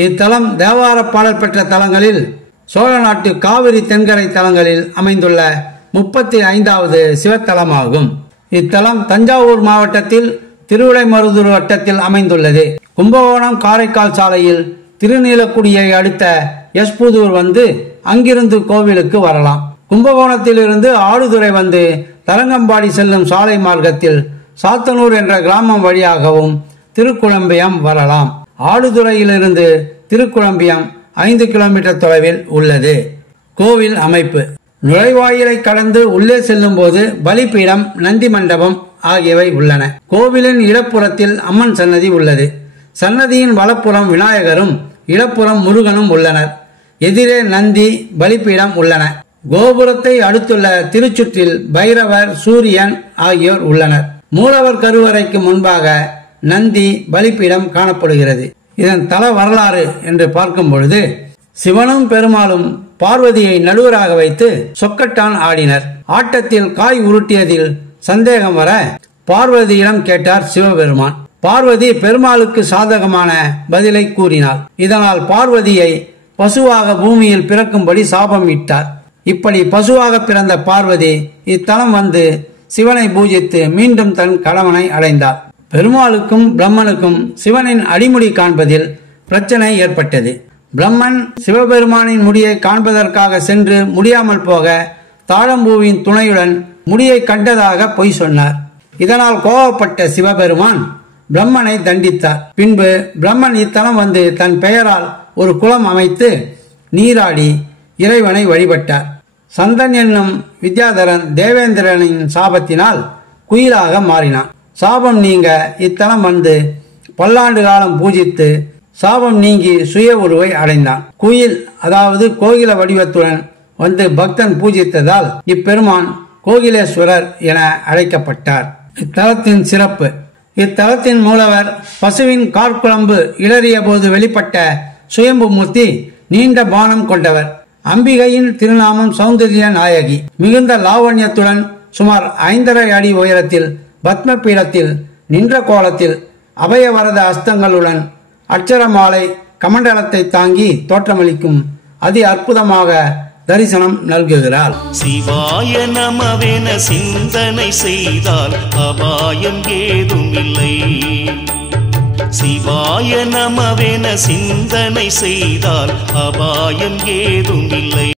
இத்தலம் தேவார பாடல் பெற்ற தலங்களில் சோழ நாட்டு காவிரி தென்கரை தலங்களில் அமைந்துள்ள 35வது சிவத்தலமாகும். இத்தலம் தஞ்சாவூர் மாவட்டத்தில் திருவிடைமருதூர் வட்டத்தில் அமைந்துள்ளது. கும்பகோணம் காரைக்கால் சாலையில் திருநீலக்குடியை அடுத்த எஸ்புதூர் வந்து அங்கிருந்து கோவிலுக்கு வரலாம். கும்பகோணத்திலிருந்து ஆடுதுறை வந்து தரங்கம்பாடி செல்லும் சாலை மார்க்கத்தில் சாத்தனூர் என்ற கிராமம் வழியாகவும் திருக்குழம்பியம் வரலாம். ஆடுதுறையிலிருந்து திருக்குழம்பியம் 5 கிலோமீட்டர் தொலைவில் உள்ளது. கோவில் அமைப்பு: நுழைவாயிலை கடந்து உள்ளே செல்லும் போது பலிபீடம், நந்தி மண்டபம் ஆகியவை உள்ளன. கோவிலின் இடப்புறத்தில் அம்மன் சன்னதி உள்ளது. சன்னதியின் வலப்புறம் விநாயகரும் இடப்புறம் முருகனும் உள்ளனர். எதிரே நந்தி, பலிபீடம் உள்ளன. கோபுரத்தை அடுத்துள்ள திருச்சுற்றில் பைரவர், சூரியன் ஆகியோர் உள்ளனர். மூலவர் கருவறைக்கு முன்பாக நந்தி, பலிபீடம் காணப்படுகிறது. இதன் தல வரலாறு என்று பார்க்கும் பொழுது, சிவனும் பெருமாளும் பார்வதியை நடுவராக வைத்து சொக்கட்டான் ஆடினர். ஆட்டத்தில் காய் உருட்டியதில் சந்தேகம் வர பார்வதியிடம் கேட்டார் சிவபெருமான். பார்வதி பெருமாளுக்கு சாதகமான பதிலை கூறினார். இதனால் பார்வதியை பசுவாக பூமியில் பிறக்கும்படி சாபம் இட்டார். இப்படி பசுவாக பிறந்த பார்வதி இத்தலம் வந்து சிவனை பூஜித்து மீண்டும் தன் கணவனை அடைந்தார். பெருமாளுக்கும் பிரம்மனுக்கும் சிவனின் அடிமுடி காண்பதில் பிரச்சனை ஏற்பட்டது. பிரம்மன் சிவபெருமானின் முடியை காண்பதற்காக சென்று முடியாமல் போக தாழம்பூவின் துணையுடன் முடியை கண்டதாக பொய் சொன்னார். இதனால் கோபப்பட்ட சிவபெருமான் பிரம்மனை தண்டித்தார். பின்பு பிரம்மன் இத்தலம் வந்து தன் பெயரால் ஒரு குளம் அமைத்து நீராடி இறைவனை வழிபட்டார். சந்தன் என்னும் வித்யாதரன் தேவேந்திரனின் சாபத்தினால் குயிலாக மாறினான். சாபம் நீங்க இத்தலம் வந்து பல்லாண்டு காலம் பூஜித்து சாபம் நீங்கி சுய உருவை அடைந்தான். குயில், அதாவது கோகில வடிவத்துடன் வந்து பக்தன் பூஜித்ததால் இப்பெருமான் கோகிலேஸ்வரர் என அழைக்கப்பட்டார். இத்தலத்தின் சிறப்பு: இத்தலத்தின் மூலவர் பசுவின் கார்குழம்பு இளறிய போது வெளிப்பட்ட சுயம்பு மூர்த்தி நீண்ட பானம் கொண்டவர். அம்பிகையின் திருநாமம் சௌந்தர்ய நாயகி. மிகுந்த லாவண்யத்துடன் சுமார் 5.5 அடி உயரத்தில் பத்ம பீடத்தில் நின்ற கோலத்தில் அபயவரத அஸ்தங்களுடன் அட்சரமாலை கமண்டலத்தை தாங்கி தோற்றமளிக்கும் அதி அற்புதமாக தரிசனம் நல்குகிறார். சிவாய நமவென சிந்தனை செய்தால் அபாயம் ஏதுமில்லை. சிவாய நமவென சிந்தனை செய்தால் அபாயம் ஏதுமில்லை.